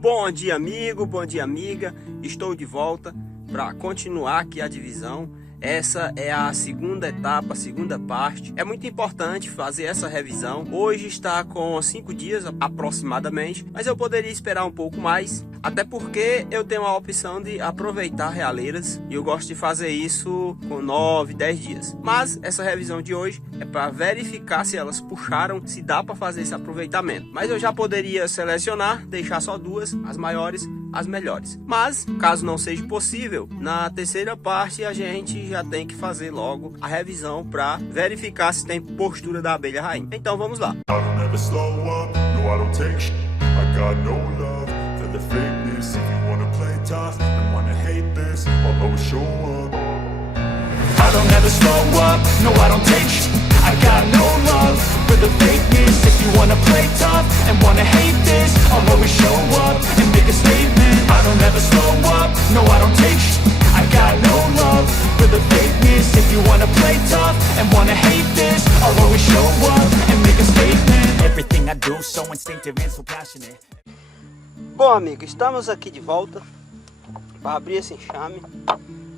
Bom dia, amigo, bom dia, amiga. Estou de volta para continuar aqui a divisão. Essa é a segunda etapa, a segunda parte. É muito importante fazer essa revisão. Hoje está com 5 dias aproximadamente, mas eu poderia esperar um pouco mais, até porque eu tenho a opção de aproveitar realeiras e eu gosto de fazer isso com 9, 10 dias. Mas essa revisão de hoje é para verificar se elas puxaram, se dá para fazer esse aproveitamento. Mas eu já poderia selecionar, deixar só duas, as maiores, as melhores. Mas caso não seja possível, na terceira parte a gente já tem que fazer logo a revisão para verificar se tem postura da abelha rainha. Então vamos lá. I don't ever slow up, no I don't take sh**. I got no love for the fakeness. If you wanna play tough and wanna hate this, I'll always show up and make a statement. I don't ever slow up, no I don't take sh**. I got no love for the fakeness. If you wanna play tough and wanna hate this, I'll always show up and make a statement. Everything I do so instinctive and so passionate. Bom, amigo, estamos aqui de volta para abrir esse enxame.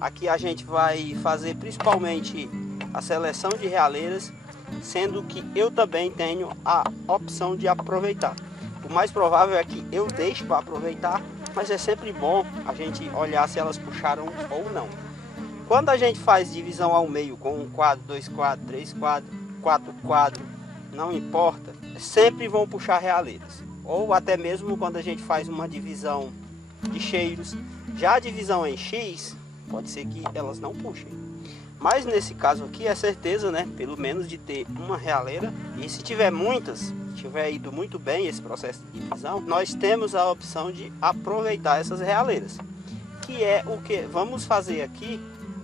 Aqui a gente vai fazer principalmente a seleção de realeiras, sendo que eu também tenho a opção de aproveitar. O mais provável é que eu deixe para aproveitar, mas é sempre bom a gente olhar se elas puxaram ou não. Quando a gente faz divisão ao meio com um quadro, 2 quadros, 3 quadros, 4 quadros, não importa, sempre vão puxar realeiras. Ou até mesmo quando a gente faz uma divisão de cheiros. Já a divisão em X, pode ser que elas não puxem. Mas nesse caso aqui é certeza, né? Pelo menos de ter uma realeira. E se tiver muitas, tiver ido muito bem esse processo de divisão, nós temos a opção de aproveitar essas realeiras. Que é o que vamos fazer aqui,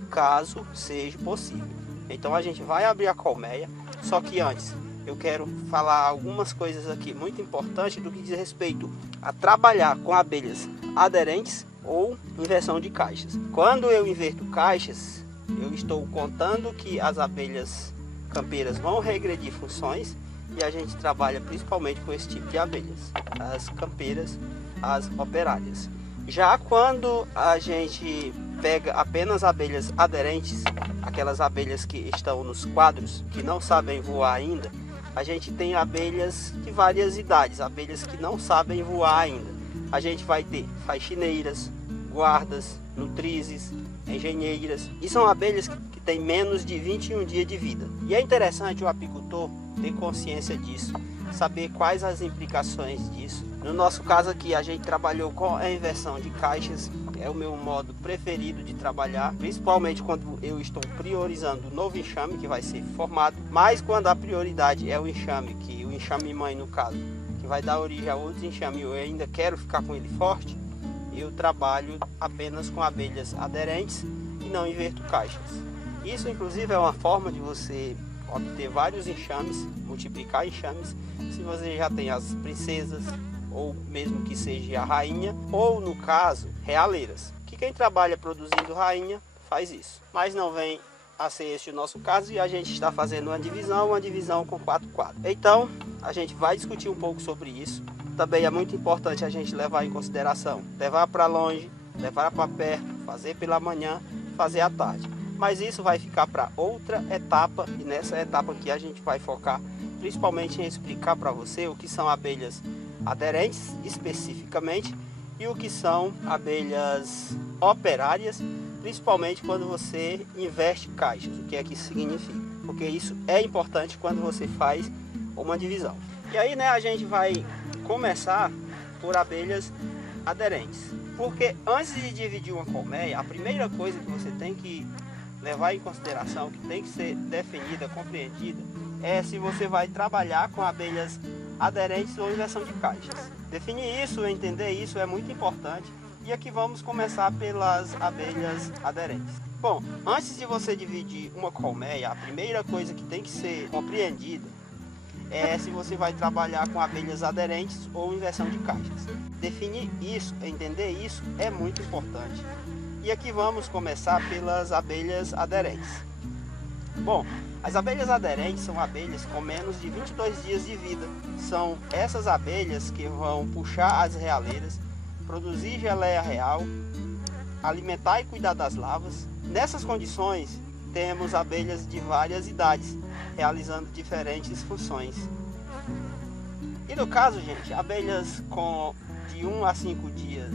caso seja possível. Então a gente vai abrir a colmeia, só que antes eu quero falar algumas coisas aqui muito importantes do que diz respeito a trabalhar com abelhas aderentes ou inversão de caixas. Quando eu inverto caixas, eu estou contando que as abelhas campeiras vão regredir funções e a gente trabalha principalmente com esse tipo de abelhas, as campeiras, as operárias. Já quando a gente pega apenas abelhas aderentes, aquelas abelhas que estão nos quadros, que não sabem voar ainda, a gente tem abelhas de várias idades, abelhas que não sabem voar ainda. A gente vai ter faxineiras, guardas, nutrizes, engenheiras, e são abelhas que têm menos de 21 dias de vida. E é interessante o apicultor ter consciência disso, saber quais as implicações disso. No nosso caso aqui, a gente trabalhou com a inversão de caixas, é o meu modo preferido de trabalhar, principalmente quando eu estou priorizando o novo enxame que vai ser formado, mas quando a prioridade é o enxame, que o enxame mãe no caso, que vai dar origem a outros enxames, eu ainda quero ficar com ele forte, eu trabalho apenas com abelhas aderentes e não inverto caixas. Isso inclusive é uma forma de você obter vários enxames, multiplicar enxames, se você já tem as princesas, ou mesmo que seja a rainha, ou no caso, realeiras, que quem trabalha produzindo rainha faz isso. Mas não vem a ser este o nosso caso e a gente está fazendo uma divisão com 4 quadros. Então, a gente vai discutir um pouco sobre isso. Também é muito importante a gente levar em consideração, levar para longe, levar para perto, fazer pela manhã, fazer à tarde. Mas isso vai ficar para outra etapa, e nessa etapa aqui a gente vai focar principalmente em explicar para você o que são abelhas aderentes especificamente e o que são abelhas operárias, principalmente quando você inverte caixas, o que é que isso significa, porque isso é importante quando você faz uma divisão. E aí, né, a gente vai começar por abelhas aderentes, porque antes de dividir uma colmeia, a primeira coisa que você tem que levar em consideração, que tem que ser definida, compreendida, é se você vai trabalhar com abelhas aderentes ou inversão de caixas. Definir isso, entender isso é muito importante. E aqui vamos começar pelas abelhas aderentes. Bom, antes de você dividir uma colmeia, a primeira coisa que tem que ser compreendida é se você vai trabalhar com abelhas aderentes ou inversão de caixas. Definir isso, entender isso é muito importante. E aqui vamos começar pelas abelhas aderentes. Bom, as abelhas aderentes são abelhas com menos de 22 dias de vida. São essas abelhas que vão puxar as realeiras produzir geleia real, alimentar e cuidar das larvas. Nessas condições, temos abelhas de várias idades, realizando diferentes funções. E no caso, gente, abelhas com de 1 a 5 dias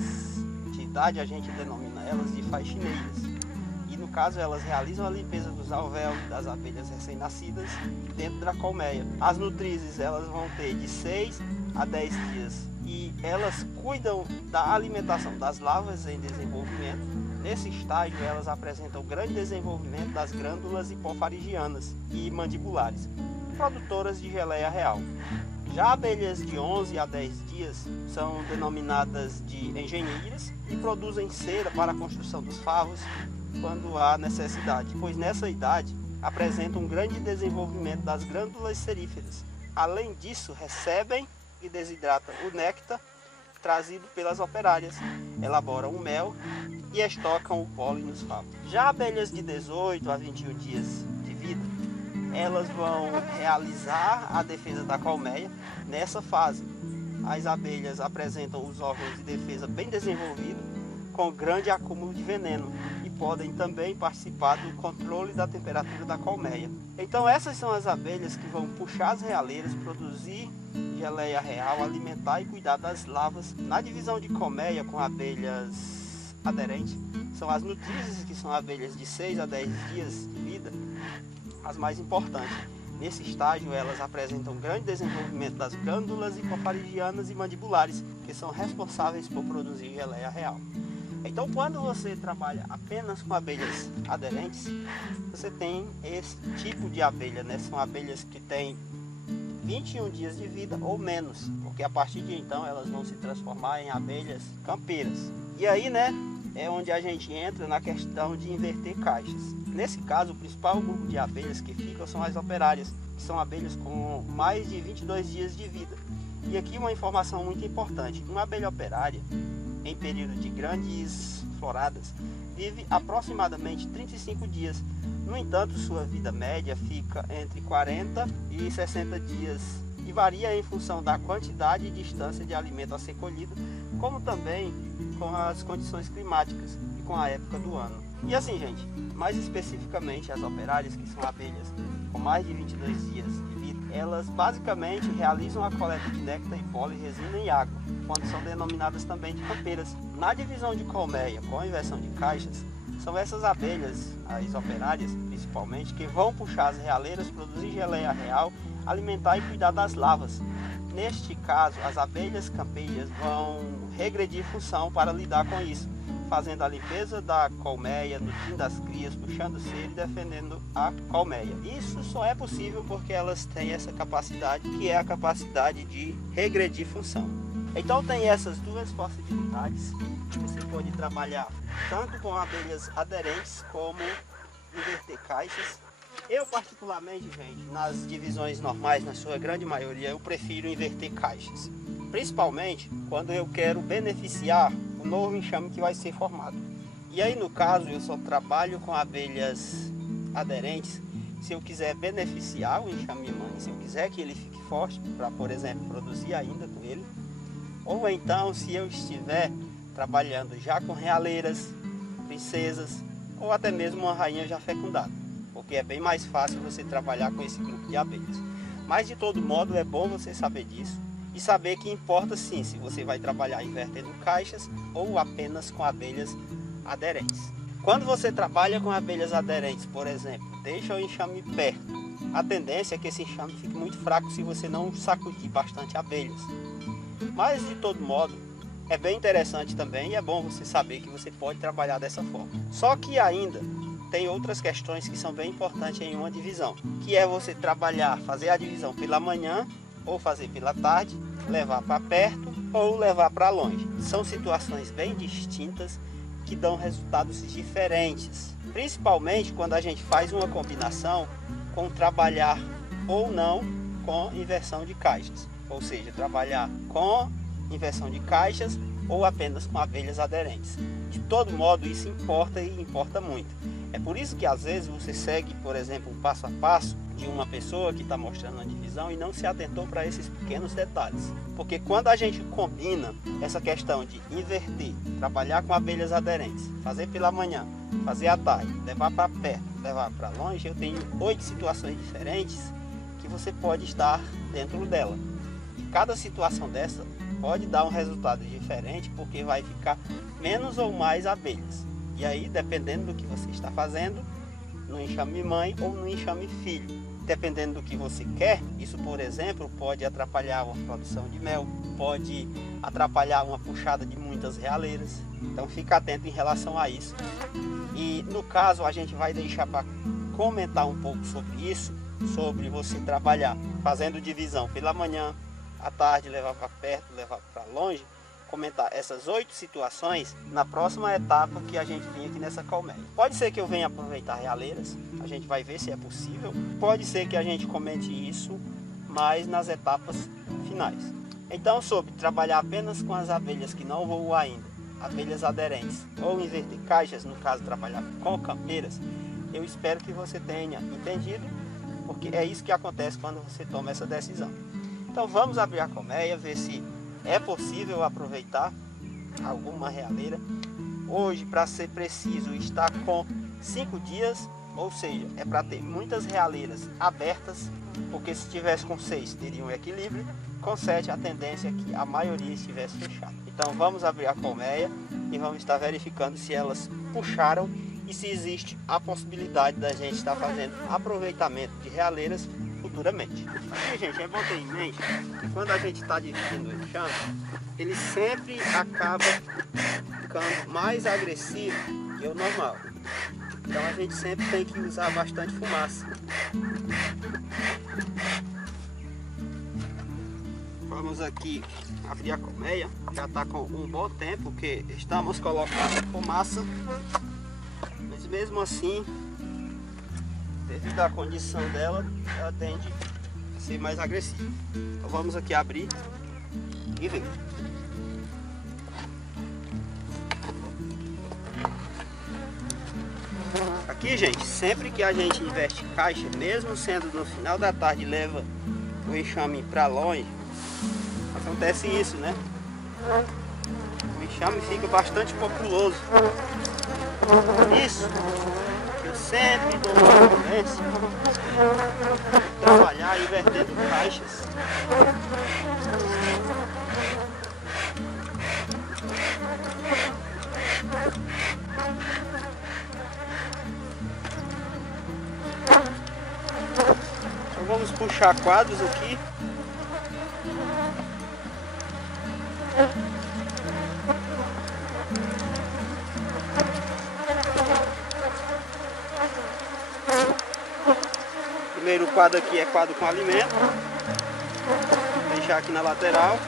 de idade, a gente denomina elas de faxineiras. E no caso, elas realizam a limpeza dos alvéolos das abelhas recém-nascidas dentro da colmeia. As nutrizes, elas vão ter de 6 a 10 dias e elas cuidam da alimentação das larvas em desenvolvimento. Nesse estágio, elas apresentam grande desenvolvimento das glândulas hipofaringianas e mandibulares, produtoras de geleia real. Já abelhas de 11 a 10 dias são denominadas de engenheiras e produzem cera para a construção dos favos quando há necessidade, pois nessa idade apresentam um grande desenvolvimento das glândulas seríferas. Além disso, recebem e desidratam o néctar trazido pelas operárias, elaboram o mel e estocam o pólen nos favos. Já abelhas de 18 a 21 dias de vida, elas vão realizar a defesa da colmeia. Nessa fase, as abelhas apresentam os órgãos de defesa bem desenvolvidos, com grande acúmulo de veneno, e podem também participar do controle da temperatura da colmeia. Então essas são as abelhas que vão puxar as realeiras, produzir geleia real, alimentar e cuidar das larvas. Na divisão de colmeia com abelhas aderentes, são as nutrizes, que são abelhas de 6 a 10 dias de vida, as mais importantes. Nesse estágio, elas apresentam grande desenvolvimento das glândulas hipofaringianas e mandibulares, que são responsáveis por produzir geleia real. Então, quando você trabalha apenas com abelhas aderentes, você tem esse tipo de abelha, né? São abelhas que têm 21 dias de vida ou menos, porque a partir de então elas vão se transformar em abelhas campeiras. E aí, né, é onde a gente entra na questão de inverter caixas. Nesse caso, o principal grupo de abelhas que ficam são as operárias, que são abelhas com mais de 22 dias de vida. E aqui uma informação muito importante: uma abelha operária, em período de grandes floradas, vive aproximadamente 35 dias. No entanto, sua vida média fica entre 40 e 60 dias e varia em função da quantidade e distância de alimento a ser colhido, como também com as condições climáticas e com a época do ano. E assim, gente, mais especificamente as operárias, que são abelhas com mais de 22 dias de vida, elas basicamente realizam a coleta de néctar e pólen, resina e água, quando são denominadas também de campeiras. Na divisão de colmeia com a inversão de caixas, são essas abelhas, as operárias principalmente, que vão puxar as realeiras, produzir geleia real, alimentar e cuidar das larvas. Neste caso, as abelhas campeiras vão regredir função para lidar com isso, fazendo a limpeza da colmeia, nutrindo as crias, puxando cera e defendendo a colmeia. Isso só é possível porque elas têm essa capacidade, que é a capacidade de regredir função. Então tem essas duas possibilidades. Você pode trabalhar tanto com abelhas aderentes como inverter caixas. Eu particularmente, gente, nas divisões normais, na sua grande maioria, eu prefiro inverter caixas. Principalmente quando eu quero beneficiar o novo enxame que vai ser formado. E aí, no caso, eu só trabalho com abelhas aderentes se eu quiser beneficiar o enxame mãe, se eu quiser que ele fique forte para, por exemplo, produzir ainda com ele. Ou então, se eu estiver trabalhando já com realeiras, princesas, ou até mesmo uma rainha já fecundada, porque é bem mais fácil você trabalhar com esse grupo de abelhas. Mas de todo modo é bom você saber disso e saber que importa sim se você vai trabalhar invertendo caixas ou apenas com abelhas aderentes. Quando você trabalha com abelhas aderentes, por exemplo, deixa o enxame perto, a tendência é que esse enxame fique muito fraco se você não sacudir bastante abelhas. Mas de todo modo, é bem interessante também e é bom você saber que você pode trabalhar dessa forma. Só que ainda tem outras questões que são bem importantes em uma divisão, que é você trabalhar, fazer a divisão pela manhã ou fazer pela tarde, levar para perto ou levar para longe. São situações bem distintas que dão resultados diferentes, principalmente quando a gente faz uma combinação com trabalhar ou não com inversão de caixas. Ou seja, trabalhar com inversão de caixas ou apenas com abelhas aderentes. De todo modo, isso importa e importa muito. É por isso que às vezes você segue, por exemplo, um passo a passo de uma pessoa que está mostrando a divisão e não se atentou para esses pequenos detalhes. Porque quando a gente combina essa questão de inverter, trabalhar com abelhas aderentes, fazer pela manhã, fazer à tarde, levar para perto, levar para longe, eu tenho 8 situações diferentes que você pode estar dentro dela. E cada situação dessa pode dar um resultado diferente, porque vai ficar menos ou mais abelhas. E aí, dependendo do que você está fazendo, no enxame mãe ou no enxame filho, dependendo do que você quer, isso, por exemplo, pode atrapalhar uma produção de mel, pode atrapalhar uma puxada de muitas realeiras. Então fica atento em relação a isso. E no caso a gente vai deixar para comentar um pouco sobre isso, sobre você trabalhar fazendo divisão pela manhã, à tarde levar para perto, levar para longe, comentar essas 8 situações na próxima etapa que a gente vem aqui nessa colmeia. Pode ser que eu venha aproveitar realeiras, a gente vai ver se é possível. Pode ser que a gente comente isso mais nas etapas finais. Então, sobre trabalhar apenas com as abelhas que não voam ainda, abelhas aderentes, ou inverter caixas, no caso trabalhar com campeiras, eu espero que você tenha entendido, porque é isso que acontece quando você toma essa decisão. Então vamos abrir a colmeia, ver se é possível aproveitar alguma realeira. Hoje, para ser preciso, está com 5 dias, ou seja, é para ter muitas realeiras abertas, porque se tivesse com 6 teria um equilíbrio, com 7 a tendência é que a maioria estivesse fechada. Então vamos abrir a colmeia e vamos estar verificando se elas puxaram e se existe a possibilidade da gente estar fazendo aproveitamento de realeiras futuramente. Aqui, gente, é bom ter em mente que quando a gente está dividindo o enxame, ele sempre acaba ficando mais agressivo que o normal. Então a gente sempre tem que usar bastante fumaça. Vamos aqui abrir a colmeia, já está com um bom tempo que estamos colocando fumaça, mas mesmo assim, devido à condição dela, ela tende a ser mais agressiva. Então vamos aqui abrir e ver. Aqui, gente, sempre que a gente investe caixa, mesmo sendo no final da tarde, leva o enxame para longe, acontece isso, né? O enxame fica bastante populoso. Isso, eu sempre dou uma tendência de trabalhar invertendo caixas. Então vamos puxar quadros aqui. O primeiro quadro aqui é quadro com alimento. Vou deixar aqui na lateral.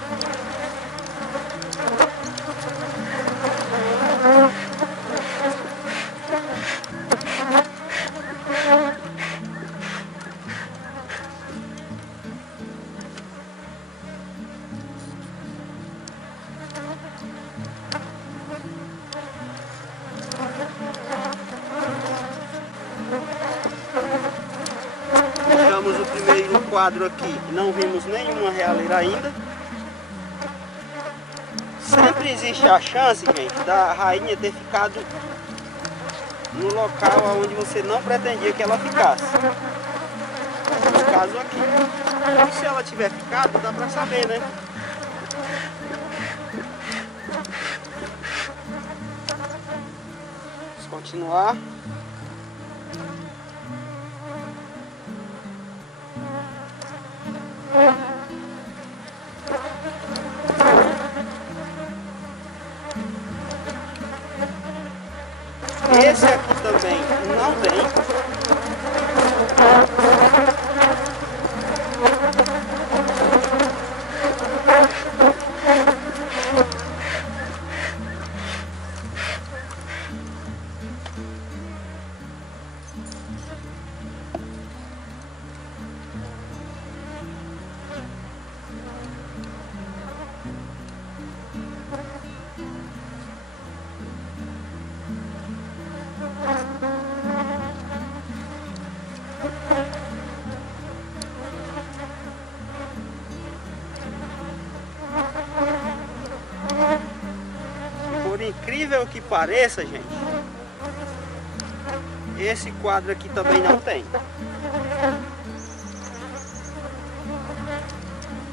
O primeiro quadro aqui, não vimos nenhuma realeira ainda. Sempre existe a chance, gente, da rainha ter ficado no local onde você não pretendia que ela ficasse. No caso aqui. E se ela tiver ficado, dá pra saber, né? Vamos continuar. Esse aqui também não tem. incrível que pareça, gente, esse quadro aqui também não tem.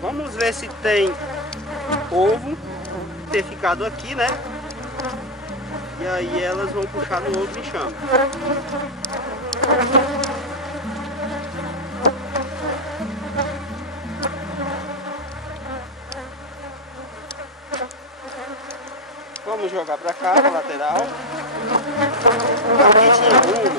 Vamos ver se tem ovo ter ficado aqui, né? E aí elas vão puxar no outro enxame. Vamos jogar pra cá, pra lateral. Aqui tinha uma.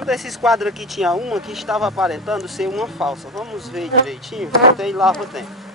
Um desses quadros aqui tinha uma que estava aparentando ser uma falsa. Vamos ver direitinho se tem larva dentro.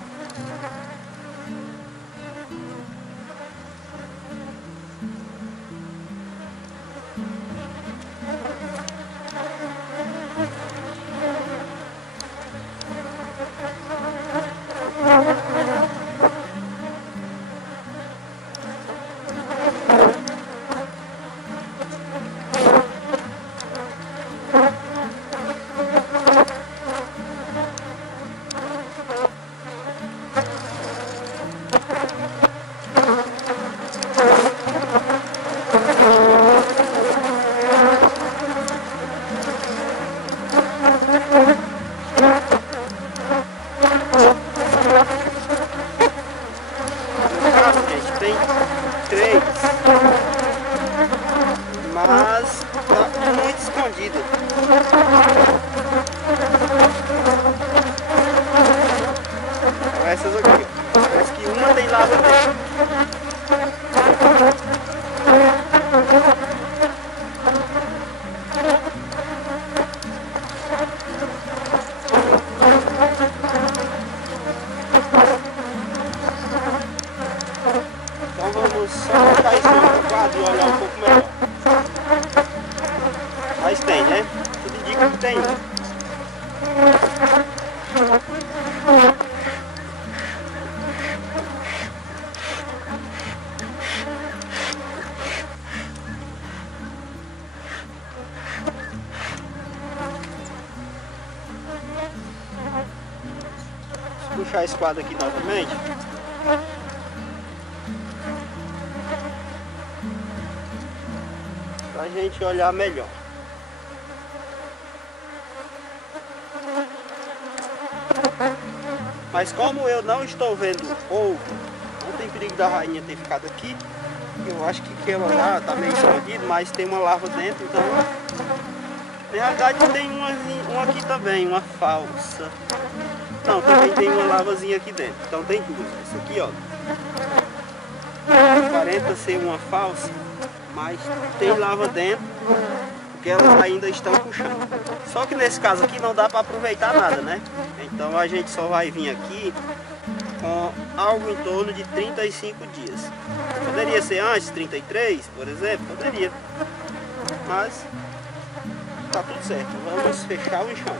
Tem 3, mas tá muito escondida. Essas aqui, parece que uma tem larva dentro. Então vamos só colocar isso no quadro e olhar um pouco melhor. Mas tem, né? Tudo indica que tem. Vou puxar esse quadro aqui novamente. Pra gente olhar melhor. Mas como eu não estou vendo ovo, não tem perigo da rainha ter ficado aqui. Eu acho que ela lá tá meio escondido, mas tem uma larva dentro, então... Na realidade tem uma aqui também, uma falsa. Não, também tem uma larvazinha aqui dentro. Então tem duas. Essa aqui, ó, aparenta ser uma falsa, mas tem larva dentro, porque elas ainda estão puxando. Só que nesse caso aqui não dá para aproveitar nada, né? Então a gente só vai vir aqui com algo em torno de 35 dias. Poderia ser antes, 33, por exemplo, poderia. Mas tá tudo certo. Vamos fechar o enxame.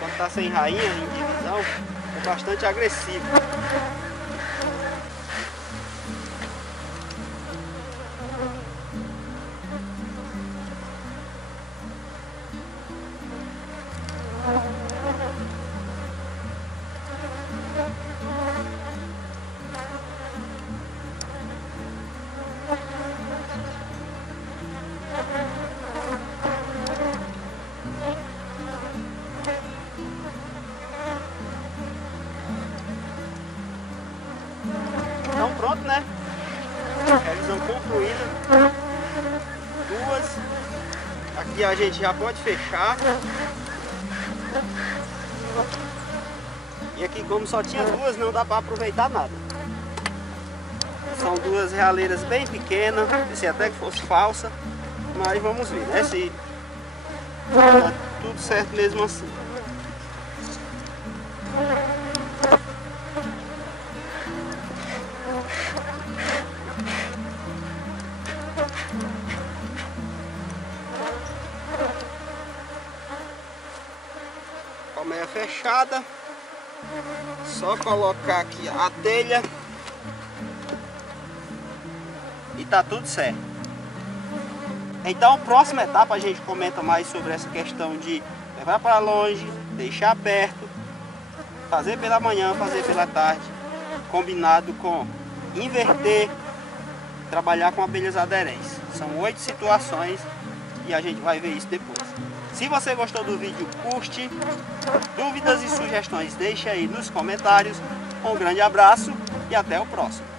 Quando tá sem rainha em divisão, é bastante agressivo. Então pronto, né? Revisão concluída. Duas. Aqui a gente já pode fechar. E aqui, como só tinha duas, não dá para aproveitar nada. São duas realeiras bem pequenas, se até que fosse falsa, mas vamos ver, né? Se tá tudo certo mesmo assim. Colmeia fechada, só colocar aqui a telha e tá tudo certo. Então, próxima etapa a gente comenta mais sobre essa questão de levar para longe, deixar perto, fazer pela manhã, fazer pela tarde, combinado com inverter, trabalhar com abelhas aderentes. São 8 situações e a gente vai ver isso depois. Se você gostou do vídeo, curte. Dúvidas e sugestões deixe aí nos comentários. Um grande abraço e até o próximo.